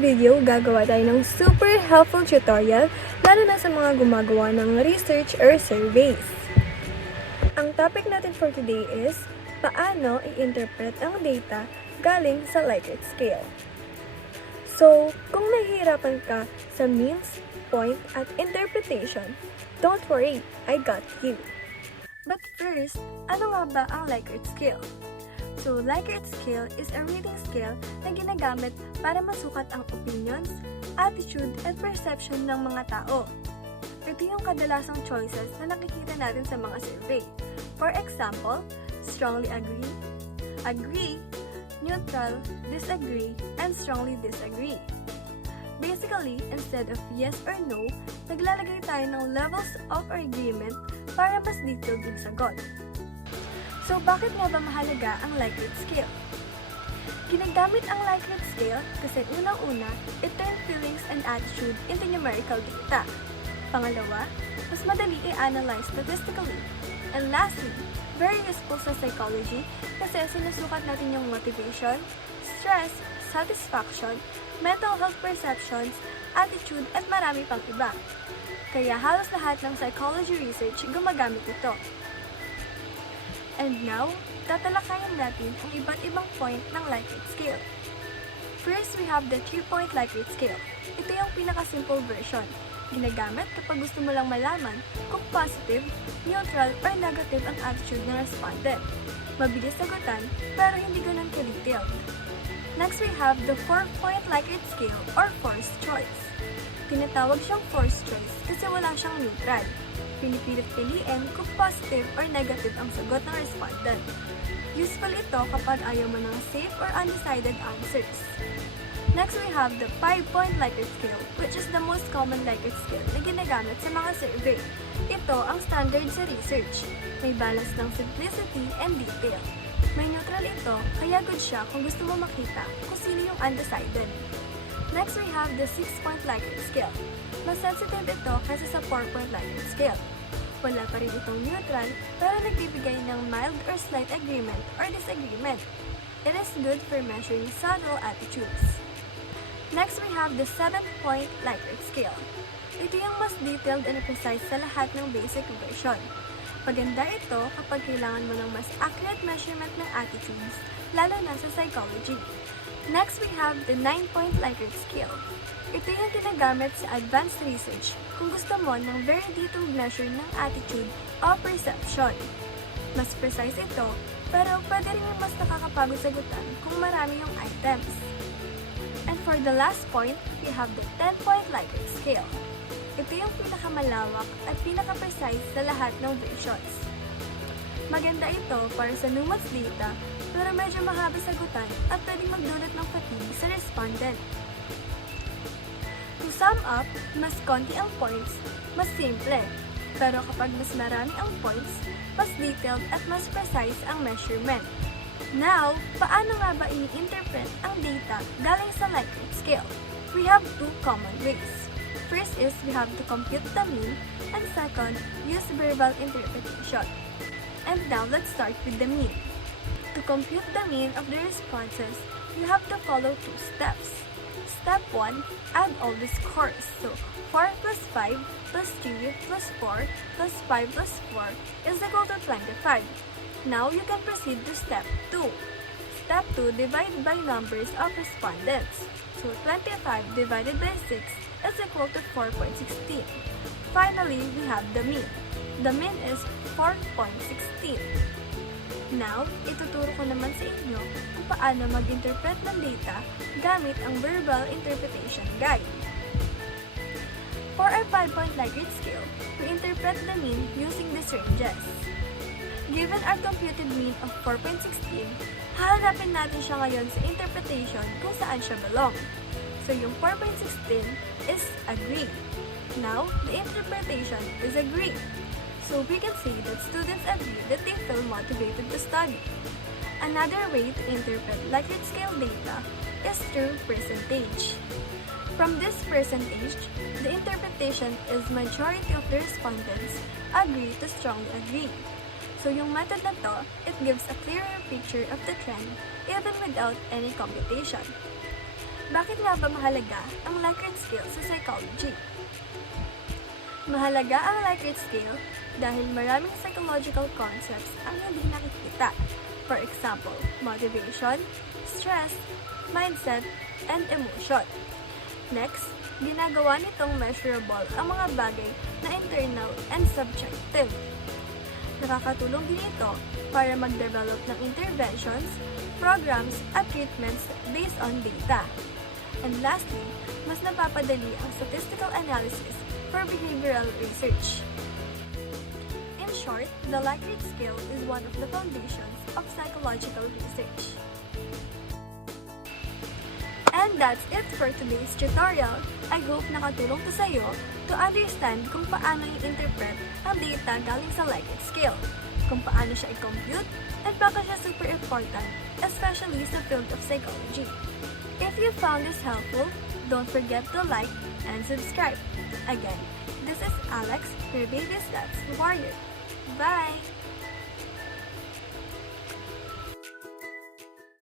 video, gagawa tayo ng super helpful tutorial lalo na sa mga gumagawa ng research or surveys. Ang topic natin for today is paano i-interpret ang data galing sa Likert scale. So, kung nahihirapan ka sa means, point, at interpretation, don't worry, I got you. But first, ano nga ba ang Likert scale? So, Likert scale is a reading scale na ginagamit para masukat ang opinions, attitude, at perception ng mga tao. Ito yung kadalasang choices na nakikita natin sa mga survey. For example, strongly agree, agree, neutral, disagree, and strongly disagree. Basically, instead of yes or no, naglalagay tayo ng levels of agreement para mas detailed yung sagot. So, bakit nga ba mahalaga ang Likert scale? Ginagamit ang Likert scale kasi unang-una, it turns feelings and attitude into numerical data. Pangalawa, mas madali i-analyze statistically. And lastly, very useful sa psychology kasi sinusukat natin yung motivation, stress, satisfaction, mental health perceptions, attitude, at marami pang iba. Kaya halos lahat ng psychology research gumagamit ito. And now, tatalakayan natin ang iba't ibang point ng Likert scale. First, we have the 3-point Likert scale. Ito yung pinaka-simple version. Ginagamit kapag gusto mo lang malaman kung positive, neutral, or negative ang attitude ng respondent. Mabilis sagutan, pero hindi ganun ka-detailed. Next, we have the 4-point Likert scale or forced choice. Tinatawag siyang forced choice kasi wala siyang neutral. Pinipilit piliin kung positive or negative ang sagot ng respondent. Useful ito kapag ayaw mo ng safe or undecided answers. Next, we have the 5-point Likert scale, which is the most common Likert scale na ginagamit sa mga survey. Ito ang standard sa research. May balance ng simplicity and detail. May neutral ito, kaya good siya kung gusto mo makita kung sino yung undecided. Next, we have the 6-point Likert scale. Mas sensitive ito kaysa sa 4-point Likert scale. Wala pa rin itong neutral, pero nagbibigay ng mild or slight agreement or disagreement. It is good for measuring subtle attitudes. Next, we have the 7-point Likert scale. Ito yung mas detailed and precise sa lahat ng basic version. Maganda ito kapag kailangan mo ng mas accurate measurement ng attitudes, lalo na sa psychology. Next, we have the 9-point Likert scale. Ito yung ginagamit sa advanced research kung gusto mo ng very detailed measure ng attitude o perception. Mas precise ito, pero pwede rin mas nakakapagod sagutan kung marami yung items. And for the last point, we have the 10-point Likert scale. Ito yung pinakamalawak at pinaka-precise sa lahat ng versions. Maganda ito para sa numerous data, pero medyo mahaba sagutan at pwedeng magdulot ng fatigue sa respondent. To sum up, mas konti ang points, mas simple. Pero kapag mas marami ang points, mas detailed at mas precise ang measurement. Now, paano nga ba i-interpret ang data galing sa Likert scale? We have two common ways. First is we have to compute the mean, and second, use verbal interpretation. And now, let's start with the mean. To compute the mean of the responses, you have to follow two steps. Step 1, add all the scores. So, 4 plus 5 plus 3 plus 4 plus 5 plus 4 is equal to 25. Now, you can proceed to step 2. Step 2, divide by numbers of respondents. So, 25 divided by 6 is equal to 4.16. Finally, we have the mean. The mean is 4.16. Now, ituturo ko naman sa inyo kung paano mag-interpret ng data gamit ang Verbal Interpretation Guide. For our 5-point Likert scale, we interpret the mean using these ranges. Given our computed mean of 4.16, hahanapin natin siya ngayon sa interpretation kung saan siya belong. So, yung 4.16 is agree. Now, the interpretation is agree. So we can say that students agree that they feel motivated to study. Another way to interpret Likert scale data is through percentage. From this percentage, the interpretation is majority of the respondents agree to strongly agree. So yung method na to, it gives a clearer picture of the trend even without any computation. Bakit nga ba mahalaga ang Likert scale sa psychology? Mahalaga ang Likert scale dahil maraming psychological concepts ang hindi nakikita. For example, motivation, stress, mindset, and emotion. Next, ginagawa nitong measurable ang mga bagay na internal and subjective. Nakakatulong din ito para mag-develop ng interventions, programs, at treatments based on data. And lastly, mas napapadali ang statistical analysis for behavioral research. In short, the Likert scale is one of the foundations of psychological research. And that's it for today's tutorial. I hope nakatulong to sa'yo to understand kung paano i-interpret ang data galing sa Likert scale, kung paano siya i-compute, at bakit siya super important, especially sa field of psychology. If you found this helpful, don't forget to like and subscribe. Again, this is Alex, your baby steps warrior. Bye!